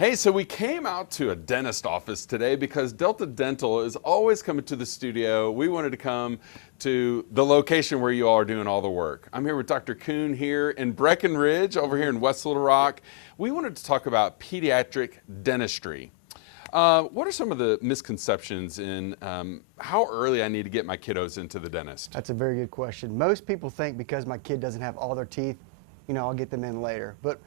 Hey, so we came out to a dentist office today because Delta Dental is always coming to the studio. We wanted to come to the location where you all are doing all the work. I'm here with Dr. Kuhn here in Breckenridge, over here in West Little Rock. We wanted to talk about pediatric dentistry. What are some of the misconceptions in how early I need to get my kiddos into the dentist? That's a very good question. Most people think because my kid doesn't have all their teeth, I'll get them in later. But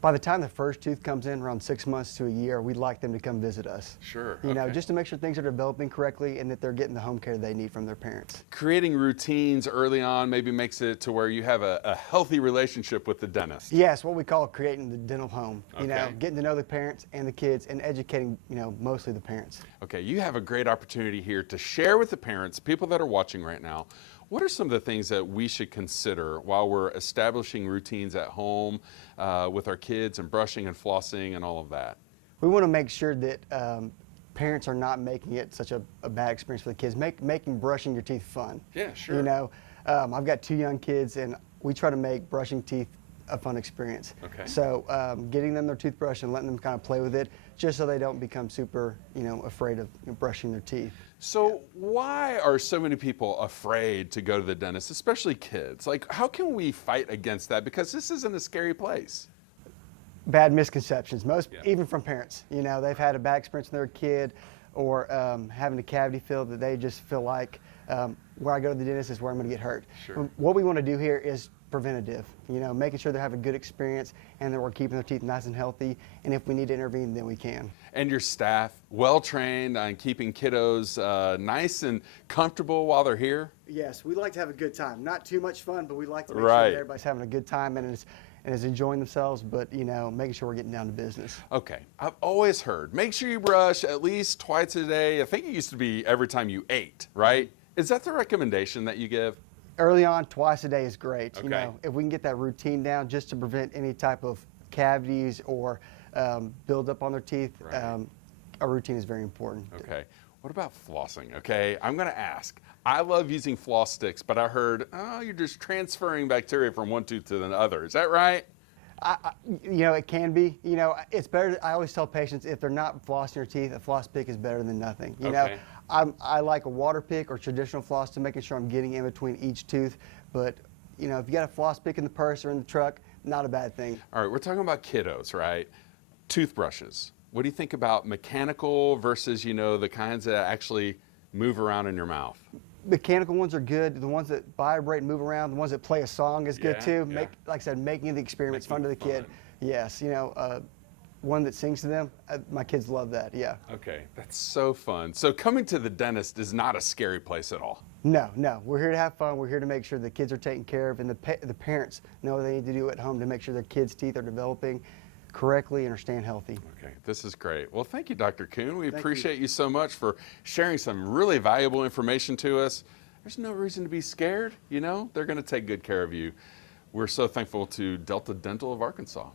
by the time the first tooth comes in, around 6 months to a year, we'd like them to come visit us. Sure. Just to make sure things are developing correctly and that they're getting the home care they need from their parents. Creating routines early on maybe makes it to where you have a healthy relationship with the dentist. Yes, what we call creating the dental home. Okay. Getting to know the parents and the kids and educating, mostly the parents. Okay, you have a great opportunity here to share with the parents, people that are watching right now, what are some of the things that we should consider while we're establishing routines at home with our kids and brushing and flossing and all of that? We want to make sure that parents are not making it such a bad experience for the kids, making brushing your teeth fun. Yeah, sure. I've got 2 young kids, and we try to make brushing teeth a fun experience. Okay. So getting them their toothbrush and letting them kind of play with it, just so they don't become super, afraid of brushing their teeth. So why are so many people afraid to go to the dentist, especially kids? Like, how can we fight against that? Because this isn't a scary place. Bad misconceptions, even from parents. They've had a bad experience with their kid or having a cavity filled that they just feel like where I go to the dentist is where I'm going to get hurt. Sure. What we want to do here is preventative, making sure they're having a good experience and that we're keeping their teeth nice and healthy, and if we need to intervene, then we can. And your staff, well-trained on keeping kiddos nice and comfortable while they're here? Yes, we like to have a good time. Not too much fun, but we like to make Right. sure that everybody's having a good time and is enjoying themselves, but making sure we're getting down to business. Okay, I've always heard, make sure you brush at least twice a day. I think it used to be every time you ate, right? Is that the recommendation that you give? Early on, twice a day is great. Okay. If we can get that routine down just to prevent any type of cavities or build up on their teeth, Right. a routine is very important. Okay, what about flossing? Okay, I'm gonna ask. I love using floss sticks, but I heard, you're just transferring bacteria from one tooth to the other. Is that right? It can be. It's better. I always tell patients if they're not flossing their teeth, a floss pick is better than nothing. Okay. I like a water pick or traditional floss to making sure I'm getting in between each tooth. But if you got a floss pick in the purse or in the truck, not a bad thing. All right, we're talking about kiddos, right? Toothbrushes. What do you think about mechanical versus, the kinds that actually move around in your mouth? Mechanical ones are good. The ones that vibrate and move around, the ones that play a song is good too. Yeah. Like I said, making the experience fun to the kid. Yes, one that sings to them. My kids love that. Yeah. Okay, that's so fun. So coming to the dentist is not a scary place at all. No. We're here to have fun. We're here to make sure the kids are taken care of, and the parents know what they need to do at home to make sure their kids' teeth are developing correctly and are staying healthy. Okay, this is great. Well, thank you, Dr. Kuhn. We Thank appreciate you so much for sharing some really valuable information to us. There's no reason to be scared. They're going to take good care of you. We're so thankful to Delta Dental of Arkansas.